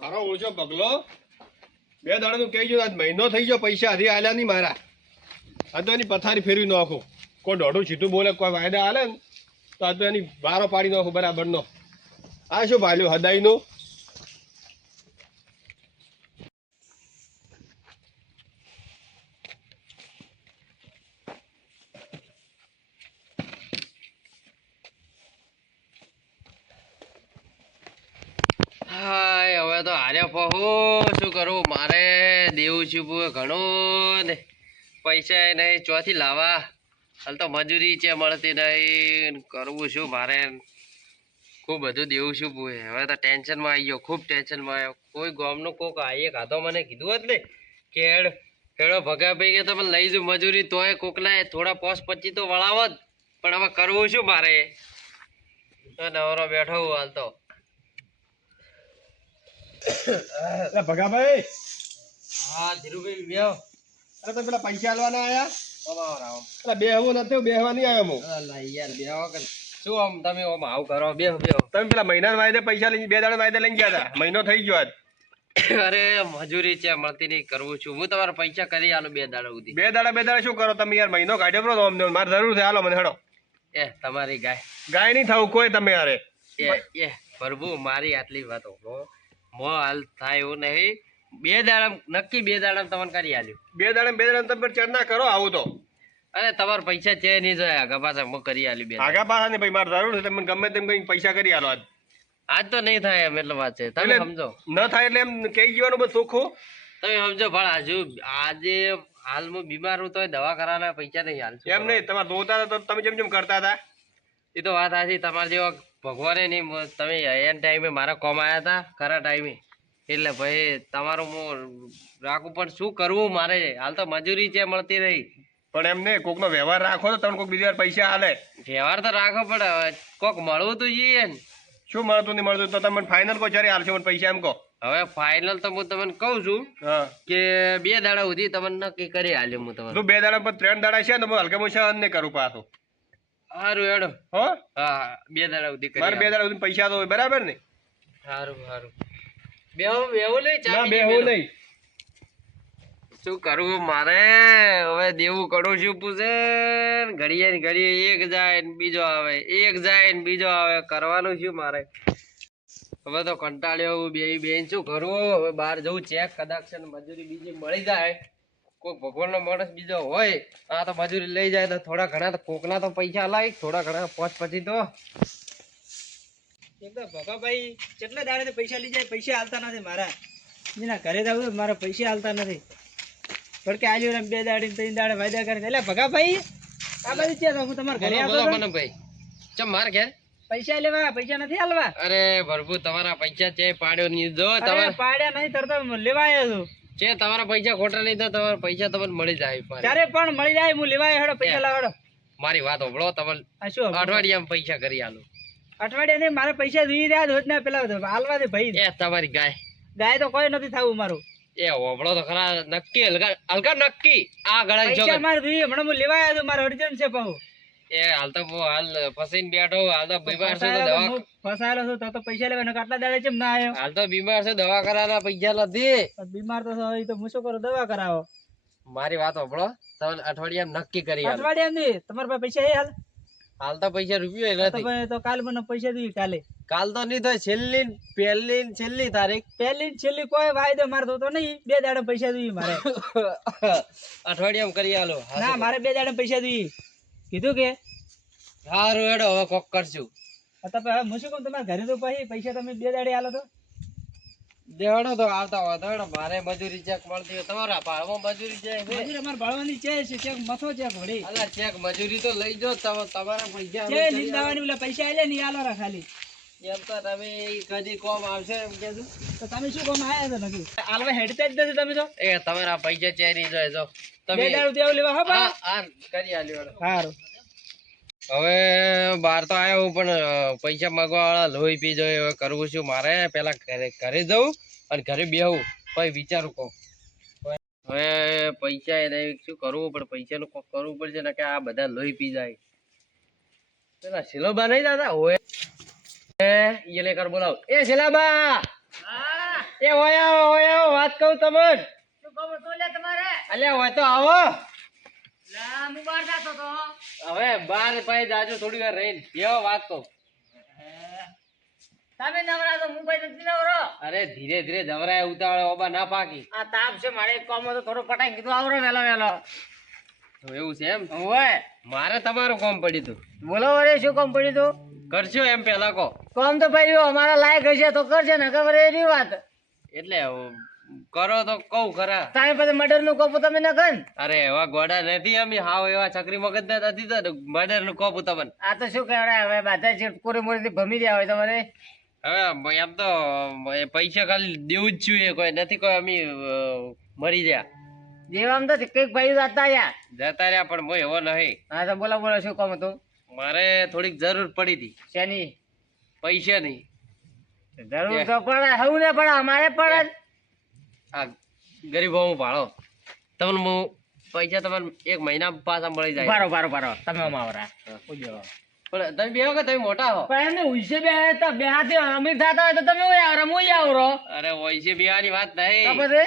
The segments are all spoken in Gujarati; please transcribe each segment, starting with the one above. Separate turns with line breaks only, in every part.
મારો ઓછો પગલો. બે દાડા નું કહી ગયો, આજ મહિનો થઈ ગયો, પૈસા હજી આલ્યા નહીં મારા. આ એની પથારી ફેરવી નાખું. કોઈ દોઢું સીધું બોલે, કોઈ વાયદા હાલે ને, તો આ તો એની બારો પાડી નાખું બરાબરનો. આ શું ભાલ્યું હદાઈનું
હાય હવે તો હાર્યા પહો શું કરું? મારે દેવું છું ઘણું ને પૈસા નહીં, ચોથી લાવવા હાલ તો મજૂરી છે, મળતી નહીં. કરવું શું મારે. ખૂબ બધું દેવું છું બુએ હવે તો ટેન્શનમાં આવી ગયો, ખૂબ ટેન્શનમાં આવ્યો કોઈ ગામનો કોક આઈએ કાધો મને કીધું જ ને કે હેડ, હેડો ભગા ભાઈ કે તમે લઈ જાઉં મજૂરી તોય કોકના થોડા પોસ પચી તો વળાવત પણ હવે કરવું શું મારે? નવરો બેઠો હું હાલ તો.
અરે ભગાભાઈ
હા ધીરુભાઈ બેહો
અરે તો પેલા પૈસા આલવાના આયા?
આવો રામ.
અરે બેહવું નથી બેહવા નહીં આવ્યો હું.
અલા યાર બેહો કે શું આમ તમે ઓમ આવું કરો? બેહો બેહો
તમે પેલા મહિના વાયદે પૈસા લઈને બે દાડા વાયદે લઈને ગયા હતા. મહિનો થઈ ગયો આજ.
અરે મજૂરી છે મળતી નહીં કરવું છું. હું તમારા પૈસા કરી આલું બે દાડા સુધી.
બે દાડા બે દાડા શું કરો તમે યાર? મહિનો કાઢ્યો કરો અમને. મારે જરૂર છે. હાલો મને હેડો.
એ તમારી ગાય.
ગાય નહીં થવું કોઈ તમે અરે
એ એ પ્રભુ મારી આટલી વાતો મો હાલ થાય એવું નહીં. બે દાડા નક્કી બે દાડા તમને કરી આલ્યું.
બે દાડા બે દાડા તમે ચર્ચા કરો આવું તો.
અરે તમારા પૈસા છે નહીં જોયા. આગા પાછા હું કરી આલ્યું બે
આગા પાછા ને ભાઈ મારે જરૂર છે. તમે ગમે તેમ કઈ પૈસા કરી આલો આજ.
આજ તો નહીં થાય એમ એટલે વાત છે. તમે સમજો.
ન થાય એટલે એમ કહી જવાનું બધું ચોખ્ખું?
તમે સમજો પણ હજુ આજે હાલ હું બીમાર હું તો દવા કરાવવાના પૈસા નહીં હાલ
એમ નહીં તમારે હતા તો તમે જેમ જેમ કરતા હતા.
એ તો વાત સાચી તમારે જેવા ભગવાને નહીં તમે એન ટાઈમે મારા કોમ આવ્યા હતા ખરા ટાઈમે. એટલે ભાઈ તમારું હું રાખું પણ શું કરવું મારે? હાલ તો મજૂરી છે મળતી રહી.
પણ એમ નહીં કોકનો વ્યવહાર રાખો તો તમને કોઈક બીજી વાર પૈસા હાલે
વ્યવહાર તો રાખો પણ હવે કોક મળવું તો જોઈએ ને.
શું મળતું નહીં મળતું? તો તમે ફાઇનલ કહો ચારે હાલશો મને પૈસા એમ કહો.
હવે ફાઇનલ તો હું તમને કહું છું કે બે દાડા સુધી તમને નક્કી કરી હાલ્યું હું તમને.
બે દાડા પર ત્રણ દાડા છે ને તો હું હલકે હું સહન કરું પાછું.
સારું હેડો.
હો?
હા બે દાડા સુધી
મારે બે દાડા સુધી પૈસા તો હોય બરાબર ને?
સારું સારું બેહો બેહો ચા.
નહીં
શું મારે? હવે દેવું કડું છું. પૂછે ઘડીએ ને ઘડીએ એક જાય ને બીજો આવે. એક જાય ને બીજો આવે. કરવાનું શું મારે? હવે તો કંટાળ્યો બે બેન શું કરવું હવે બહાર જવું ચેક કદાચ ને મજૂરી બીજી મળી જાય. કોઈ ભગવાનનો માણસ બીજો હોય આ તો મજૂરી લઈ જાય તો થોડા ઘણા તો કોકના તો પૈસા લાય થોડા ઘણા પોચ પછી તો.
એકદમ ભગાભાઈ કેટલા દાડે પૈસા લઈ જાય પૈસા હાલતા નથી મારા. એના ઘરે જાવ મારા પૈસા હાલતા નથી. પણ કે આજે બે દાડે ત્રણ દાડે વાયદા કરે એટલે ભગાભાઈ આ બધી છે હું તમારા ઘરે આવતો
ભાઈ ચમ માર ઘેર?
પૈસા લેવા પૈસા નથી હાલવા?
અરે ભરપૂર તમારા પૈસા છે પાડ્યો નહીં. જો તમારા
પાડ્યા નહીં તરત લેવા આવ્યો છું.
છે તમારા પૈસા ખોટા લીધા તમારા પૈસા તમને મળી જાય
ત્યારે પણ મળી જાય હું લેવાય હેડો પૈસા લાવડો
મારી વાત હોભળો તમને અઠવાડિયામાં પૈસા કરી આલું.
અઠવાડિયા નહીં મારે પૈસા જોઈ રહ્યા હોત ને પેલા હાલવા દે ભાઈ.
એ તમારી ગાય.
ગાય તો કોઈ નથી થવું મારું.
એ હોભળો તો ખરા નક્કી હલકા હલકા નક્કી. આ ગળા
પૈસા મારે જોઈએ હમણાં હું લેવાય આવ્યો મારો મારે અર્જન્ટ છે પાછું
એ હાલ તો હાલ ફસીને બેઠો હાલ તો બીમાર છું તો દવા
ફસાયેલો છું તો તો પૈસા લેવા નકર દાડે ચેમ ના આવ્યો
હાલ તો બીમાર છે દવા કરાવવાના પૈસા નથી.
બીમાર તો હોય તો હું શું કરું? દવા કરાવો.
મારી વાત અઠવાડિયામાં નક્કી કરી
અઠવાડિયા ની તમારા પાસે પૈસા હે હાલ?
હાલ તો પૈસા રૂપિયો
તો
નથી.
તો કાલ મને પૈસા દી કાલે.
કાલ તો નહીં તો છેલ્લી પહેલી છેલ્લી તારીખ.
પહેલી છેલ્લી કોઈ વાયદો મારતો તો નહીં. બે દાડે પૈસા જોઈએ મારે.
અઠવાડિયામાં કરી હાલો
ના મારે બે દાડે પૈસા જોઈએ. કીધું કે?
સારું હેડો હવે કોક કરશું.
તમે હવે હું શું કહું તમારા ઘરે તો પછી પૈસા તમે બે દાડે આલો તો?
દેવાડો તો આવતા હોય તો મારે મજૂરી ચેક મળતી હોય તમારા ભાડમાં મજૂરી છે
મજૂરી અમારે ભાડવાની છે ચેક મથો ચેક વળી?
અલા ચેક મજૂરી તો લઈ જો તમ- તમારા પૈસા
છે લીંદાવાની પૈસા આલે ને આલો રા ખાલી.
એમ તો તમે કદી કોમ આવશે એમ કેજો
તો તમે શું કોમ આયા છો નથી આલવા હેડતા જ નથી તમે તો.
એ તમારા પૈસા ચેરી જાય જો.
બે
તમે
દેવ લેવા હો બા.
આ આ કરી આલ્યો
સારું
હવે બહાર તો આવ્યો હું પણ પૈસા માંગવા વાળા લોહી પી જાય હવે કરવું શું મારે? પેલા ઘરે ઘરે જવું અને ઘરે બેહવું પછી વિચારું કહું હવે પૈસા એને શું કરવું પણ પૈસાનું કોક કરવું પડશે ને કે આ બધા લોહી પી જાય. પેલા સિલો નહીં દાદા હોય. એ લે કર બોલાવ. એ શિલાબા!
એ ઓય આવો ઓય આવો વાત કહું તમને.
શું કહો છો લે તમારે?
અલ્યા હોય તો આવો.
લા હું બહાર જાતો તો.
હવે બાર ભાઈ જાજો થોડી વાર રહીને. બેહો વાત કહું.
તમે નવરા તો હું નથી નવરો.
અરે ધીરે ધીરે જવરાય ઉતાવળે ઓબા ના પાકી.
આ તાપ છે મારે એક કામ હતો થોડો પટાઈ કીધું આવરો વેલો વેલો
એવું છે એમ? મારે તમારું કોમ પડ્યું તું
બોલો વરે શું કોમ પડ્યું તું
કરશો એમ પેલા કહો.
કોમ તો ભાઈ અમારા લાયક હશે તો કરશે ને ખબર એની વાત.
એટલે કરો તો કહું ખરા.
તારે પછી મર્ડરનું કોપું તમે ન કન
અરે એવા ગોડા નથી અમે હાવ એવા છકરી મગજ ના નથી તો મર્ડરનું કોપું તમને.
આ તો શું કહેવાય હવે બધા છે કોરી મોરી ભમી રહ્યા હોય તમારે.
હવે એમ તો પૈસા ખાલી દેવું જ છું એ કોઈ નથી કોઈ અમે મરી ગયા.
જેવા તો કંઈક ભાઈ જતા રહ્યા.
જતા રહ્યા પણ હું એવો નહીં.
હા તો બોલો બોલો શું કામ હતું?
મારે થોડીક જરૂર પડી હતી.
શેની?
પૈસા નહીં
જરૂર તો પડે હું ને પડે અમારે પડે
આ ગરીબો હું ભાડો તમને હું પૈસા તમને એક મહિના પાછા મળી જાય.
બારો બારો બારો તમે અમારા
પણ તમે બે કે તમે મોટા હો?
પણ એમને ઉઈસે બે હતા બે હાથે અમીર થતા હોય તો તમે ઓય આવરો હું આવરો?
અરે વૈસે બિહારની વાત
તો
નહીં
પછી?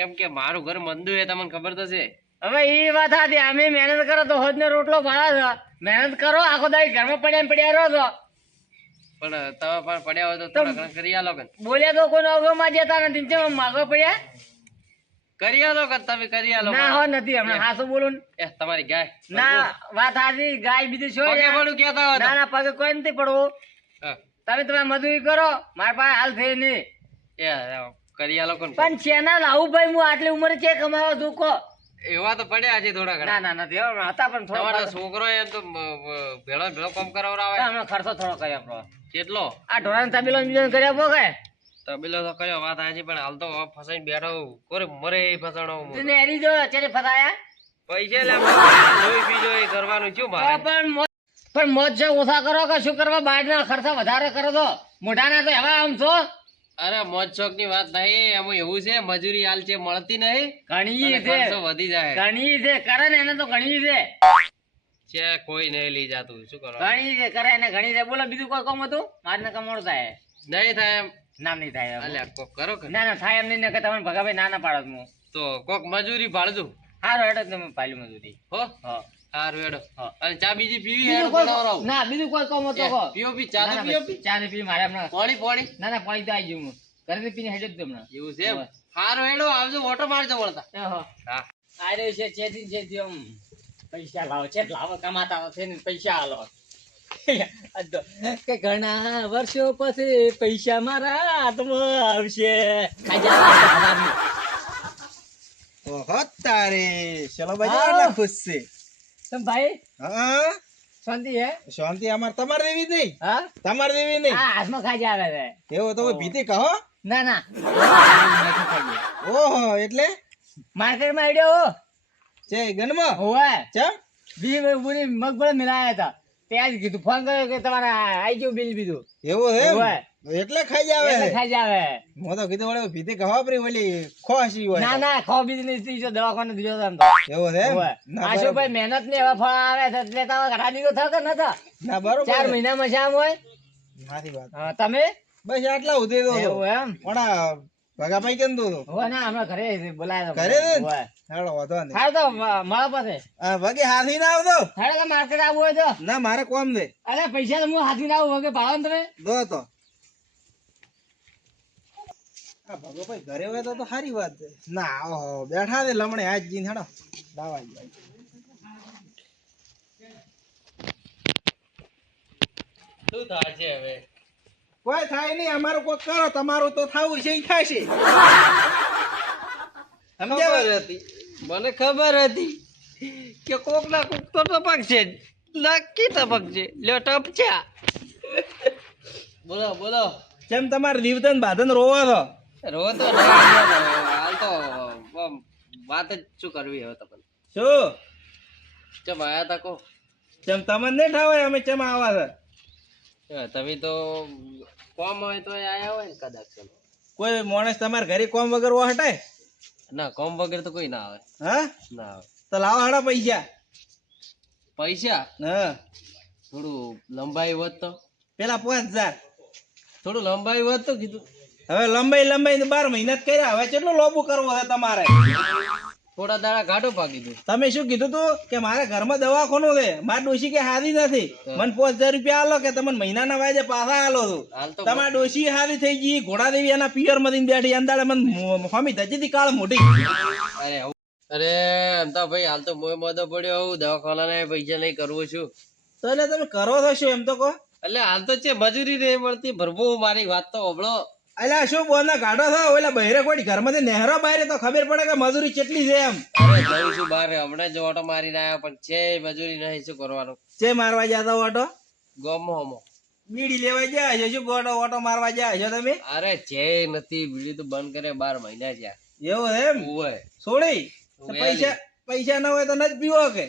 એમ કે મારું ઘર મંદુ એ તમને ખબર તો છે.
હવે એ વાત હતી અમે મહેનત કરો તો હોજ ને રોટલો ભાડા છો મહેનત કરો આખો દાડી ઘરમાં પડ્યા પડ્યા રહો છો.
પણ તમે પણ પડ્યા હોય તો થોડા ઘણા કરી આલો કે.
બોલ્યા તો કોઈ અવગમાં જતા નથી તેમ માગો પડ્યા.
કરી આલો કે તમે કરી આલો
ના હો નથી હમણાં. હાસો બોલું
એ તમારી ગાય.
ના વાત હાજી ગાય બીજું શું
પગે? પડું કેતા હોય
ના ના પગે કોઈ નથી પડવું. તમે તમે મજૂરી કરો મારા પાસે હાલ થઈ નહીં.
એ કરી આલો કોણ?
પણ ચેના લાવું ભાઈ હું આટલી ઉંમરે છે કમાવા કહો.
એવા તો પડ્યા છે થોડા ઘણા.
ના ના હો, હતા પણ થોડા
તમારો છોકરો એમ તો ભેળો ભેળો કામ કરાવરાવે
હમણાં ખર્ચો થોડો કર્યો આપણો.
કેટલો?
આ ઢોરાને તબેલો ને બીજો કર્યા આપો કે
તબેલો તો કર્યો વાત આજે પણ હાલ તો ફસાઈને બેઠો કોરે મરે એ ફસાણો
તને એરી જો ચેરી ફસાયા?
પૈસે લે જોઈ બીજો એ કરવાનું શું મારે?
પણ પણ મોજ ઓછા કરો કે શું કરવા? બહારના ખર્ચા વધારે કરો તો. મોઢાના તો એવા આમ છો.
અરે મોજ શોખની વાત નહીં. એમાં એવું છે મજૂરી હાલ છે મળતી નહીં.
ઘણી છે.
વધી જાય.
ઘણી છે. કરે ને એને તો ઘણી છે.
છે કોઈ નહીં લઈ જાતું. શું કરો?
ઘણી છે કરે ને ઘણી છે. બોલો બીજું કોઈ કામ હતું? મારને કમાણું થાય.
નહીં થાય એમ.
નામ નહીં થાય.
અલ્યા કોક કરો
ના ના થાય એમ નહીં. ને કે તમને ભગાભાઈ ના ના પાડો હું.
તો કોક મજૂરી ભાળજો.
હારો હેડો તમે પાલ્યું મજૂરી.
હો.
હા.
સારું
એડો.
અને ચા બીજી પીવી હેડો
કોઈ ના બીજું કોઈ કામ હતો કો
એ, પી ચા
ના,
તો
ના,
પીવો
ભાઈ,
પી.
ચા ને પી મારે હમણાં
પાણી પાણી.
ના ના પાણી તો આવી ગયું હું. ઘરેથી પીને હેડે જ હમણાં.
એવું છે. સારું હેડો આવજો ઓટો મારજો વળતા. હા
આ રહ્યો છે ચેતી ચેતી આમ પૈસા લાવો છે લાવો કમાતા છે ને પૈસા આલો. કે ઘણા વર્ષો પછી પૈસા મારા હાથમાં આવશે.
ઓહો તારે. ચલો બજાર ખુશ છે.
તમ ભાઈ
હા?
શાંતિ હે?
શાંતિ અમાર તમાર દેવી નહીં.
હા?
તમાર દેવી નહીં.
આ હાથમાં ખાજી આવે છે.
એવો તો ભીતી કહો.
ના ના.
ઓહો એટલે?
માર્કેટમાં આડ્યો
છે ગનમાં
હોવે.
ચમ?
બી પૂરી મગફળી મિલાયા હતા. ત્યાં જ કીધું. ફોન કર્યો કે તમારે આવી ગયું બિલ બીજું.
એવું
હે.
એટલે ખાઈ જાવે.
એટલે જાવે.
હું તો કીધું વળે ભીતે કહો પરી ઓલી ખોસી હોય
ના ના ખો બીજી નહીં ત્રીજો દવાખાને દીધો તો
એવો છે એમ?
આ શું ભાઈ મહેનત ને એવા ફળ આવે છે એટલે તમે ઘણા દીધો થયો કે નતો
ના બરોબર
ચાર. મહિનામાં શામ હોય?
મારી વાત.
હા, તમે?
બસ આટલા ઉધે દો
એવું એમ?
પણ આ ભગાભાઈ કેમ તો
હો ના હમણાં ઘરે છે,
ઘરે. હેડો વાંધો નહીં.
હાલ તો મારા પાસે.
ભગે હાથી ના આવતો
તો માર્કેટ આવવું હોય તો.
ના મારે કોમ દે
અરે પૈસા તો હું હાથી ના આવું વગે ભાડો તમે.
દો તો. આ ભગોભાઈ ઘરે હોય તો તો સારી વાત છે. ના ઓહો બેઠા છે લમણે આજ જીન હેડો દાવા જાય.
શું થાય છે હવે?
કોઈ થાય નહીં અમારું કોઈ કરો તમારું તો થવું છે થશે
ખબર હતી. મને ખબર હતી કે કોક ના કોક તો ટપક છે. નક્કી ટપક છે. લ્યો ટપચ્યા બોલો બોલો.
જેમ તમારે દીવતન બાધન રોવા છો
રો તો હાલ તો વાત જ શું કરવી હવે તમને?
શું?
ચમ આયા તા કો?
જેમ તમને નહીં ઠાવાય? અમે ચમ આવા છે?
તમે તો કોમ હોય તો આયા હોય ને કદાચ ચમ
કોઈ માણસ તમારા ઘરે કોમ વગર ઓ હટાય?
ના કોમ વગર તો કોઈ ના આવે.
હા?
ના આવે.
તો લાવો હાડા પૈસા.
પૈસા?
હા.
થોડું લંબાઈ હોત તો.
પેલા પાંચ હજાર.
થોડું લંબાઈ હોત તો કીધું.
હવે લંબાઈ લંબાઈ બાર મહિના કર્યા. હવે કેટલું લોબુ કરવું છે તમારે?
થોડા દાડા ઘાટો પાકી દઉં
તમે શું કીધું તું કે મારે ઘરમાં દવાખાનું છે? મારે ડોશી કે હારી નથી? મને પાંચ હજાર રૂપિયા આલો કે તમને મહિનાના વાયદે પાછા આલો છું? તમારા ડોશી હારી થઈ ગઈ. ઘોડા દેવી એના પિયરમાં બેઠી. અંદાડે મને હોમી ધજી હતી કાળ મોટી.
અરે. અરે એમ ભાઈ હાલ તો મોય મોદો પડ્યો. હું દવાખાના પૈસા નહીં કરવું છું.
તો એટલે તમે કરો છો શું એમ તો કહો?
એટલે હાલ તો છે મજૂરી નહીં મળતી. ભરભો મારી વાત તો હોભળો.
અલ્યા શું બોના કાઢો છો ઓલા બહેરે કોઈ ઘરમાંથી નહેરો બહાર તો ખબર પડે કે મજૂરી કેટલી છે એમ.
અરે જઉં છું બહાર. હમણાં જ ઓટો મારીને આવ્યો પણ છે મજૂરી નહીં શું કરવાનું?
છે મારવા જતા ઓટો?
ગમો હમો.
બીડી લેવા જાય છે શું ગોટો ઓટો મારવા જાય છો તમે?
અરે છે નથી બીડી તો બંધ કરે બાર મહિના જ્યાં
એવું એમ?
હોય
છોડી પૈસા પૈસા ના હોય તો નથી પીવો કે?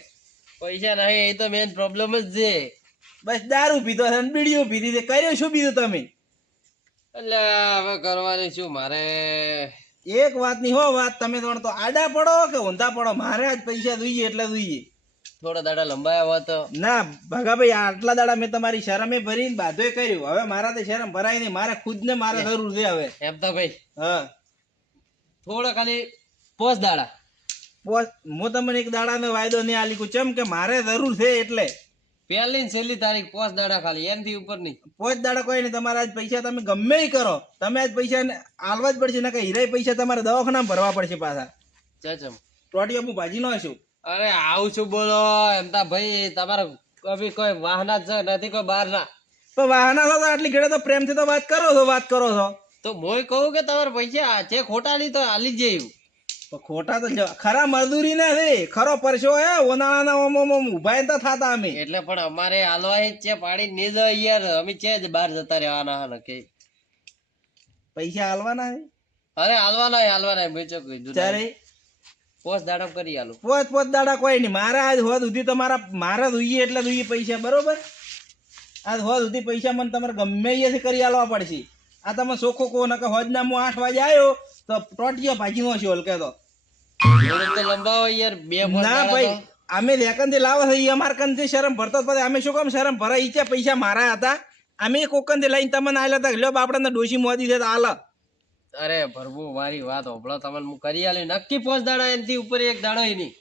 પૈસા નહીં એ તો મેન પ્રોબ્લેમ જ છે.
બસ દારૂ પીધો છે બીડીઓ પીધી છે. કર્યો શું પીધું તમે?
એટલે હવે કરવાની શું મારે
એક વાતની હો વાત તમે ત્રણ તો આડા પડો કે ઊંધા પડો? મારે આજ પૈસા જોઈએ એટલે જોઈએ.
થોડા દાડા લંબાયા હોત તો.
ના ભગાભાઈ આટલા દાડા મેં તમારી શરમે ભરીને બાધોય કર્યું. હવે મારા તો શરમ ભરાય નહીં. મારે ખુદ ને મારે જરૂર છે હવે.
એમ તો ભાઈ.
હા.
થોડા ખાલી પોસ દાડા.
પોસ- હું તમને એક દાડાનો વાયદો નહીં આલી કું ચમ કે મારે જરૂર છે એટલે.
પહેલી ને છેલ્લી તારીખ પોસ દાડા ખાલી એનથી ઉપર નહીં.
પોચ દાડા કોઈ નહીં તમારા આજ પૈસા તમે ગમે ઈ કરો. તમે આજ પૈસા હાલવા આલવા જ પડશે નકર હીરાય પૈસા તમારે દવાખાનામાં ભરવા પડશે પાછા.
ચચમ
ટોટી હું ભાજી નો છું
અરે આવું છું બોલો? એમ તા ભાઈ તમારે કભી કોઈ વાહના જ નથી કોઈ બહાર ના
તો વાહના તો આટલી ઘડે તો પ્રેમથી તો વાત કરો છો વાત કરો છો.
તો મોય કહું કે તમારે પૈસા છે ખોટા નહીં તો હાલી જ જાય
ખોટા તો ખરા મજદૂરી ના રે ખરો પરસો હે ઓમ ઊભા તો થાતા અમે.
એટલે પણ અમારે હાલવા જ છે પાણી ની જાય યાર. અમે છે જ બહાર જતા રહેવાના હા નક્કી
પૈસા હાલવાના હે
અરે હાલવાના હાલવાના મેં ચો કીધું
ત્યારે?
પોસ દાડા કરી હાલો.
પોત પોત દાડા કોઈ નહીં. મારા આજ હોદ સુધી તમારા મારા જોઈએ એટલે જોઈએ પૈસા બરોબર? આજ હોદ સુધી પૈસા મને તમારે ગમે અહીંયાથી કરી હાલવા પડશે. આ તમે સોખો કહો નકે હોજ ના હું આઠ વાગે આવ્યો. તો ટોટિયો ભાજી નો છે ઓલકે તો.
લંબાવો યાર બે
ના ભાઈ. અમે વેકનથી લાવો છે અમાર કનથી શરમ ભરતો પછી અમે શું કામ શરમ ભરાય? ઈ પૈસા મારા હતા? અમે કોકનથી લઈને તમને આલ્યા હતા લ્યો બાપડા ડોશી મોદી છે તો આલ
અરે ભરભુ મારી વાત હોભળો તમને હું કરી આલ્યું. નક્કી પોસ દાડા એનથી ઉપર એક દાડો એની. નહીં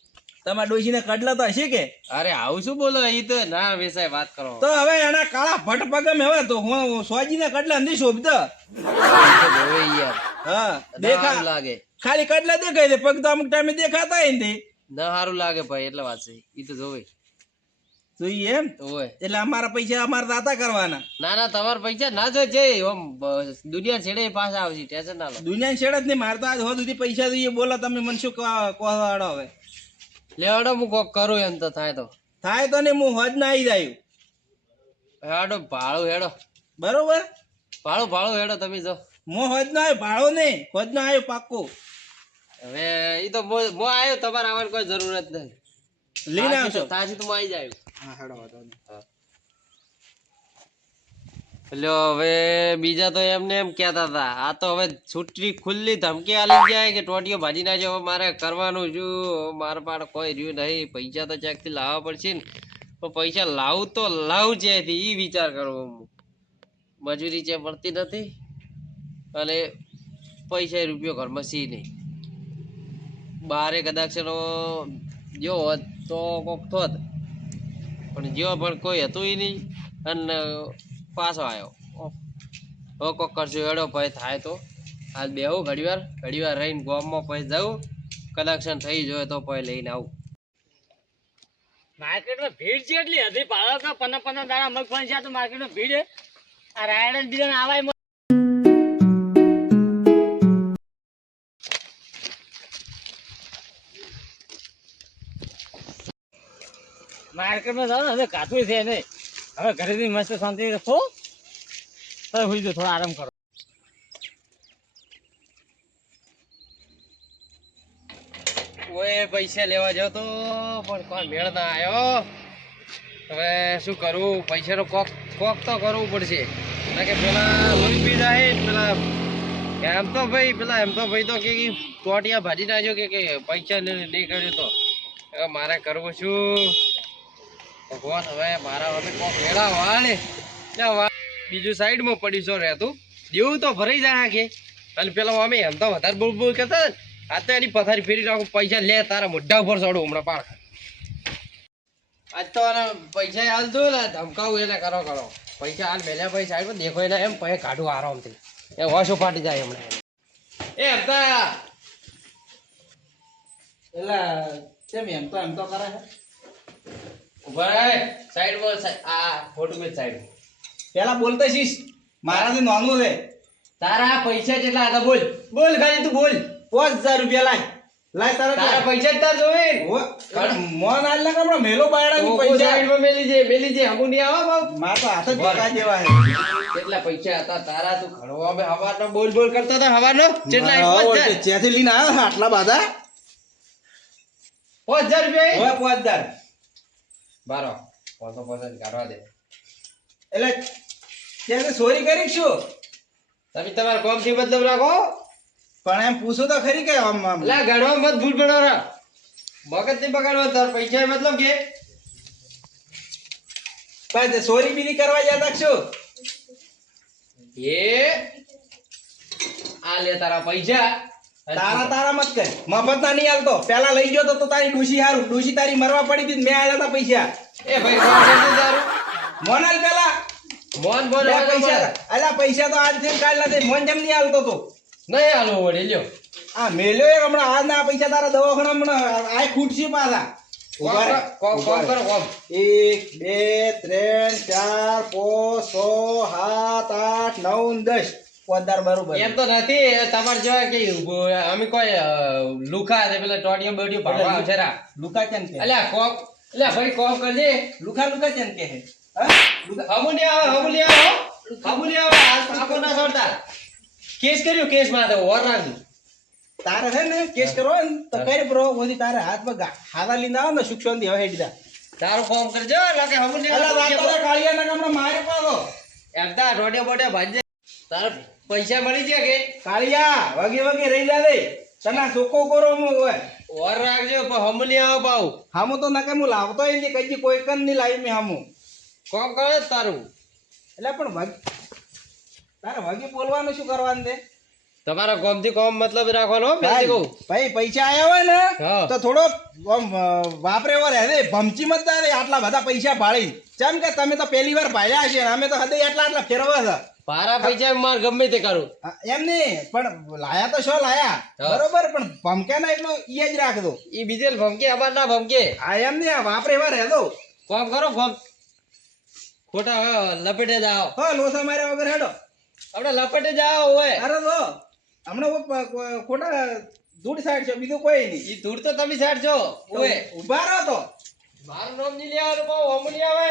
તમારા ડોશી ને કડલા તો હશે કે?
અરે આવું શું બોલો? એ તો ના વિષય વાત કરો.
તો હવે એના કાળા ભટ પગમ હવે તો હું સોજીને કડલા નથી શોભત. હા દેખા.
લાગે.
ખાલી કડલા દેખાય છે પગ તો અમુક ટાઈમે દેખાતા હોય ને
ના સારું લાગે ભાઈ એટલે વાત છે. એ તો જોવે.
જોઈએ એમ?
ઓય
એટલે અમારા પૈસા અમારે દાતા કરવાના.
ના ના તમારા પૈસા ના જો છે ઓમ દુનિયા છેડે પાછા આવશે ટેન્શન ના લો.
દુનિયા છેડે જ નહીં મારે તો આજ હોદ સુધી પૈસા જોઈએ બોલો તમે મને શું કહો- કહો હાડો હવે?
લેવાડો હું કોક કરું એમ તો થાય તો.
થાય તો ને હું હોજ ના આવી જાય.
હેડો ભાડું હેડો.
બરોબર?
ભાડું ભાડું હેડો તમે જો.
મો હોજ ના આવ્યો ભાડો નહીં હોજ ના આવ્યો પાક્કું.
હવે એ તો મો મો આવ્યો તમારે આવવાની કોઈ જરૂરત નથી.
લઈને આવશો.
તાજી તો હું આવી જાય.
હા હેડો વાંધો નહીં.
એટલે હવે બીજા તો એમને એમ કહેતા હતા, આ તો હવે છૂટી ખુલ્લી ધમકી આલી જાય કે ટોટીઓ ભાજી નાખજો હવે મારે કરવાનું છું મારા પાડ કોઈ રહ્યું નહીં, પૈસા તો ચેકથી લાવવા પડશે ને તો પૈસા લાવું તો લાવું છે એ વિચાર કરવો. મજૂરી જે મળતી નથી, અને પૈસા રૂપિયો ઘરમાં સી નહીં બારે કદાચ જો હોત તો કોક થોત, પણ જ્યો પણ કોઈ હતું નહીં, અને પાછો આવ્યો હવે કોક કરશું એડો ભાઈ, થાય તો. હાલ બેહું ઘડીવાર ઘડીવાર રહીને ગોમમાં પછી જાઉં. કલેક્શન થઈ જોઈએ તો પછી લઈને આવું.
માર્કેટમાં ભીડ છે એટલી. હજી પાડો તો પંદર પંદર દાડા મગફળી છે તો માર્કેટમાં ભીડ છે. આ રાયડ બીજા આવાય માર્કેટમાં જાઓ ને કાચું છે નહીં. હવે ઘરેથી મસ્ત શાંતિ રાખો. તો હુઈ જો થોડો આરામ કરો.
ઓય, પૈસા લેવા જાવ તો, પણ કોણ મેળ ના આવ્યો હવે શું કરવું પૈસાનો કોક કોક તો કરવું પડશે. ના કે પેલા લોહી પી જાય, પેલા એમ તો ભાઈ, પેલા એમ તો ભાઈ તો કે ટોટિયા ભાજી નાખ્યો કે પૈસા નહીં કર્યો તો. મારે કરવું શું? ભગવાન, હવે મારા હવે કોક વેળા વાળે. બીજું સાઈડમાં પડી છો રહેતું દેવું તો ભરાઈ જાય કે અને પેલા અમે એમ તો વધારે બોલ બોલ કરતા આ તો એની પથારી ફેરી નાખું પૈસા લે, તારા મોઢા ઉપર ચડું હમણાં પાડ. આજ તો પૈસા હાલ ને, ધમકાવું એને કરો કરો. પૈસા હાલ મેલ્યા પૈસા સાઈડ દેખો એને એમ પછી કાઢું આરામથી. એ વાસો ફાટી જાય હમણાં. એ હમતા
એટલે કેમ એમ તો એમ તો કરે છે?
ઊભા રહે. સાઈડ બોલ આ ફોટો મેં સાઈડ
પેલા બોલતો શીશ. મારાથી નોંધવું છે.
તારા પૈસા કેટલા હતા? બોલ. બોલ ખાલી તું બોલ.
પાંચ હજાર રૂપિયા લાય. લાય તારા
તારા પૈસા જ તાર જોવે.
મોન આલ ના કમળો મેલો બાયડા પૈસા.
મેલી દે મેલી દે. હમું નહીં આવો બાપ.
માર તો હાથ જ
કેટલા પૈસા હતા તારા? તું અમે હવારનો બોલ બોલ કરતા હતા હવારનો? કેટલા પાંચ હજાર.
લઈને આવ્યો આટલા બધા?
પાંચ હજાર રૂપિયા
પાંચ હજાર.
બારો. પાંચસો પચાસ કાઢવા દે.
એટલે ત્યાં ચોરી કરી શું?
તમે તમારા કોમથી મતલબ રાખો.
પણ એમ પૂછું તો ખરી કે આમ
એટલે ગણવા મત ભૂલ બનાવરા મગજ નહીં બગાડવા તાર પૈસા મતલબ કે?
પાછું ચોરી બીની કરવા જતા છો શું?
એ? આ લે તારા પૈસા.
તારા તારા મત કર મફત ના નહીં હાલતો. પેલા લઈ ગયો તો તારી ડૂસી હારું. ડૂસી તારી મરવા પડી હતી મેં આલ્યા હતા પૈસા.
એ ભાઈ તારું?
મોનાલ પેલા.
મોન બોલ
પૈસા અલા પૈસા તો આજથી કાલ નથી મોન જેમ નહીં હાલતો તો.
નહીં હાલો વળી લ્યો.
આ મેલ્યો એક હમણાં. આજના ના પૈસા તારા દવાખાના હમણાં આ ખૂટશે પાછા. એક બે ત્રણ ચાર પાંચ છ સાત આઠ નવ દસ. પોદાર બરોબર.
એમ તો નથી તમારે જો કે અમે કોઈ લુખા છે પેલા ટોટીઓ બોટીઓ ભાગવા આવશે રા.
લુખા કેમ કે?
અલ્યા કોક અલ્યા ભાઈ કોક કરજે
લુખા લુખા કેમ કે હે?
હમુ નહીં આવે હમુ નહીં આવે. હમુ નહીં આવે આ પાકો ના છોડતા. કેસ કર્યો કેસમાં તો ઓર રાખજો
તારે છે ને કેસ કરો ને તો કરી બ્રો ઓથી તારે હાથમાં હાથા લીધા આવો ને શાંતિ હવે હેડી
તારું કોમ કરજો લાગે હમુ ને
અલ્યા
આવે
રાત તો કાળિયાના ગામમાં મારે પાડો
એકદા રોડે બોડે ભાજે તારે પૈસા મળી ગયા કે?
કાળિયા વગે વગે રહી જા દે તને ચોખ્ખો કરો હું હોય.
ઓર રાખજો પણ હમુ નહીં આવે
હામું તો નકે હું લાવતો એ નહીં કઈ કોઈ કન નહીં લાવી મેં હામું.
કોમ કરે તારું?
એટલે પણ વગ તારે વગે બોલવાનું શું કરવાનું તે?
તમારા કોમથી કોમ મતલબ રાખવાનો
ભાઈ પૈસા આયા હોય ને તો થોડો વાપરે એવો રહે ભમચી મત આટલા બધા પૈસા ભાળી. જેમ કે તમે તો પહેલી વાર ભાળ્યા છે અમે તો હદે એટલા આટલા ફેરવા છે
મારા પૈસા માર ગમે તે કરું.
એમ નહીં પણ લાયા તો શું લાયા. બરોબર પણ ભમકે ના એટલો ઈ જ રાખ દો
ઈ બીજે ભમકે અમાર ના ભમકે.
આ એમ નહીં વાપરે એવા રહે દો
કોમ કરો ફોન ખોટા લપેટે જાઓ.
હો લોસા માર્યા વગર હેડો.
આપણે લપેટે જાઓ હોય
અરે તો હમણાં ખોટા દૂર સાઈડ છે બીજું કોઈ નહીં.
ઈ ધૂળ તો તમે સાઈડ છો ઓય
ઊભા રહો તો.
મારું નામ નહીં લેવાનું બહુ હમું આવે.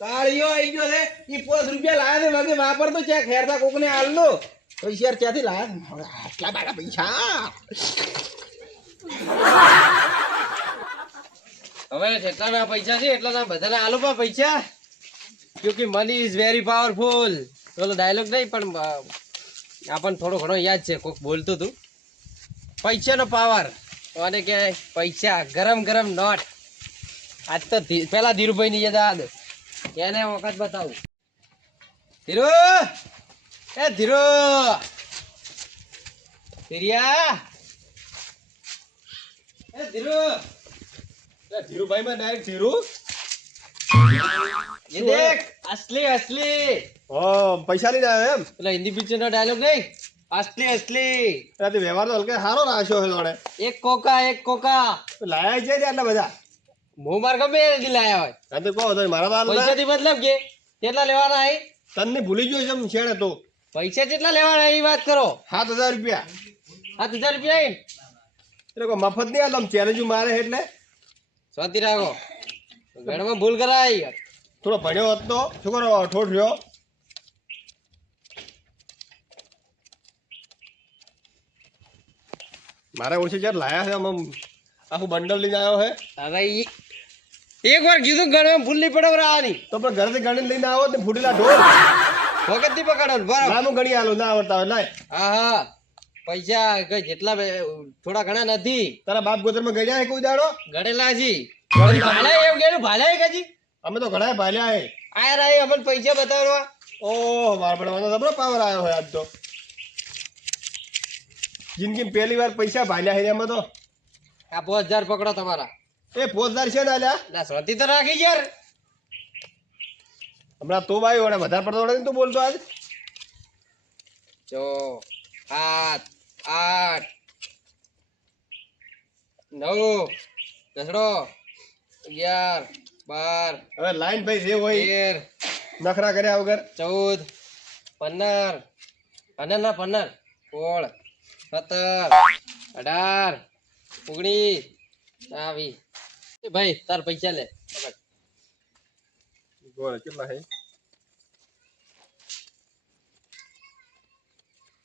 કાળીઓ આવી ગયો છે. એ પોસ રૂપિયા લાયા છે. વગે વાપરતો છે. ખેરતા કોકને દો પૈસા ક્યાંથી હવે આટલા બારા પૈસા.
હવે જેટલાના પૈસા છે એટલાના બધાના આલો પૈસા. ક્યોંકિ મની ઇઝ વેરી પાવરફુલ પેલો ડાયલોગ નહીં, પણ આપણને થોડો ઘણો યાદ છે. કોક બોલતું હતું પૈસાનો પાવર અને કે પૈસા. ગરમ ગરમ નોટ. આજ તો ધી- પેલા ધીરુભાઈ ની યાદ એને વખત બતાવું. ધીરો! એ ધીરો! ધીરિયા એ ધીરો!
ધીરુભાઈ માં ડાયરેક્ટ ધીરુ.
અસલી
અસલી. પૈસા લઈને એમ?
એટલે હિન્દી નો ડાયલોગ નહીં. અસલી
અસલી. વ્યવહાર તો હલકે સારો રાખ્યો છે
એક કોકા એક કોકા.
લાયા છે ને બધા?
હું માર ગમે એથી લાયા હોય.
આ તો કહો તો મારા બાલ
પૈસા થી મતલબ કે કેટલા લેવાના હે
તને ભૂલી ગયો છે છેડે તો?
પૈસા કેટલા લેવાના એ વાત કરો.
સાત હજાર રૂપિયા.
સાત હજાર રૂપિયા?
એટલે કોઈ મફત નહીં આલો ચેલેન્જ મારે એટલે.
શાંતિ રાખો ગણમાં ભૂલ કરાય.
થોડો ભણ્યો હોત તો છોકરો અઠોઠ રહ્યો. મારે ઓછી ચાર લાયા છે આમ આખું બંડલ લઈને આવ્યો છે.
ઈ એક વાર કીધું ઘરમાં ભૂલ નહીં પડે આવવાની
તો પણ ઘરેથી ગણી લઈને આવો ને ફૂટેલા ઢોલ.
વખતથી પકડો બરાબર.
ગણી આલો ના આવડતા હોય લાય.
હા હા. પૈસા કઈ જેટલા થોડા ઘણા નથી.
તારા બાપ ગોતરમાં ગણ્યા કોઈ દાડો?
ગણેલા છી. ભાડા એમ ગયેલું ભાડા કજી?
અમે તો ઘણા ભાલ્યા છે
આયા રાય અમને પૈસા બતાવવા.
ઓહ મારા મને જબરો પાવર આવ્યો હોય આજ તો. જિંદગી પહેલી વાર પૈસા ભાલ્યા છે એમાં તો.
આ પાંચ હજાર પકડો તમારા.
એ પોતદાર છે ના
શાંતિ તો રાખી યાર.
હમણાં તો ભાઈ વડે વધારે પડતો વડે તું બોલતો આજ.
જો સાત આઠ નવ દસડો અગિયાર બાર
હવે લાઈન ભાઈ જે હોય
તેર
નખરા કર્યા વગર.
ચૌદ પંદર પંદર ના પંદર સોળ સત્તર અઢાર ઓગણીસ બાવીસ એ ભાઈ તાર પૈસા લે.
ગોળ કેટલા હે?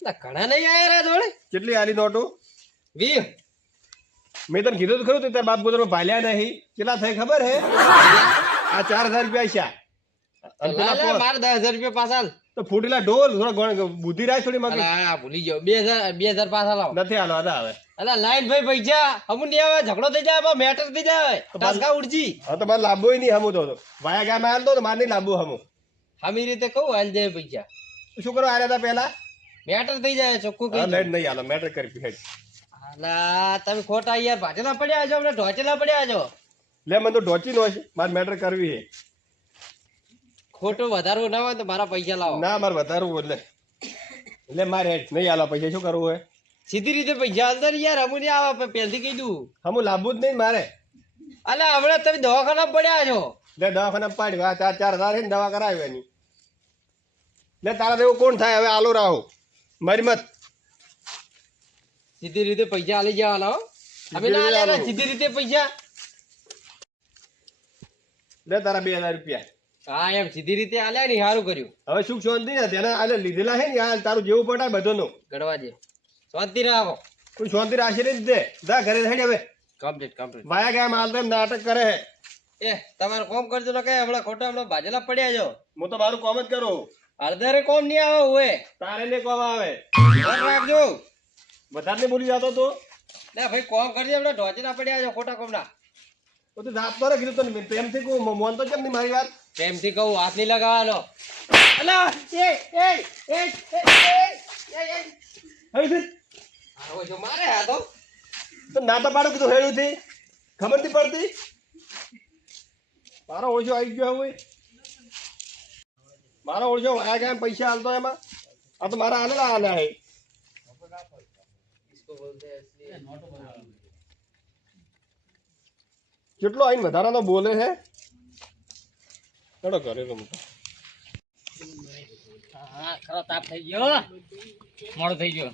ના ઘણા નહીં આયા રા જોડે.
કેટલી આલી નોટો?
વીસ.
મેં તને કીધું તો ખરું તું તારા બાપ ગોદર ભાલ્યા નહીં. કેટલા થાય ખબર હે? આ ચાર હજાર રૂપિયા છે અને પેલા
દસ હજાર રૂપિયા પાછા આલ.
તો ફૂટેલા ઢોલ થોડા બુદ્ધિ રાખ થોડી મગજ
ભૂલી ગયો. બે હજાર બે હજાર પાછા લાવો.
નથી હાલો હતા હવે
અલા લાઈન ભાઈ પૈસા હમુ નહીં આવે ઝઘડો થઈ જાય મેટર થઈ જાય. ટાસકા ઉડજી.
હવે તો મારે લાંબો નહીં હમું તો. વાયા ગયા માં તો મારે નહીં લાંબુ હમું.
હમી રીતે કહું હાલ જાય પૈસા
શું કરો આવ્યા હતા પેલા
મેટર થઈ જાય ચોખ્ખું
હા,
કહી
લેટ નહીં આલો મેટર કરી હેડ.
અલા તમે ખોટા યાર ભાજેલા પડ્યા છો અમને ઢોચેલા પડ્યા છો.
લે મને તો ઢોચી નો છે મારે મેટર કરવી છે.
ખોટું વધારવું ના હોય તો મારા પૈસા લાવો.
ના મારે વધારવું એટલે એટલે મારે હેડ નહીં આલો પૈસા શું કરવું હે
સીધી રીતે પૈસા હાલતા યાર હમું નહીં આવે પહેલથી કીધું
હમું લાંબુ જ નહીં મારે.
અલે હમણાં તમે દવાખાના પડ્યા છો.
લે દવાખાના પાડ્યું. ચાર ચાર હજાર છે ને દવા કરાવ્યો એની લે તારા જેવું કોણ થાય? હવે આલો રાહુ. મારી મત
સીધી રીતે પૈસા આલી જવાના અમે ના
આલો.
સીધી રીતે પૈસા.
લે તારા બે હજાર રૂપિયા.
હા એમ સીધી રીતે આલ્યા ને સારું કર્યું.
હવે સુખ શાંતિ ને તેના આલે લીધેલા છે ને તારું જેવું પટાય નો
ગડવા દે. શાંતિ રાખો.
કોઈ શાંતિ રાખી નહીં દે. દા ઘરે થઈ હવે.
કમ્પ્લીટ કમ્પ્લીટ
વાયા ગયા માલ તો નાટક કરે હે.
એ તમારે કોમ કરજો ને કઈ હમણાં ખોટા હમણાં ભાજેલા પડ્યા છો.
હું તો મારું કોમ જ કરું.
અડધારે કોમ નહીં આવે હોય
તારે ને કોમ આવે.
રાખજો.
વધારે બોલી જતો તો.
ના ભાઈ કોમ કરજે હમણાં ઢોચેલા પડ્યા છો ખોટા કોમના.
તો તું જાત તો કીધું તને મેં. પ્રેમથી કહું મોન તો કેમ નહીં મારી વાત?
પ્રેમથી કહું હાથ નહીં લગાવવાનો. અલા એ એ એ એ એ એ
હવે છે.
આવો જો મારે આ તો.
તો ના તો પાડું કીધું હેડું થી ખબર નથી પડતી? મારો ઓળશો આવી ગયો હવે મારો ઓળશો વાયા ગયા પૈસા હાલતો એમાં. આ તો મારા આલેલા આના હે. કેટલો આઈને વધારાનો બોલે છે ચડો કરે તો મોટો
હા ખરો તાપ થઈ ગયો. મોડો થઈ ગયો.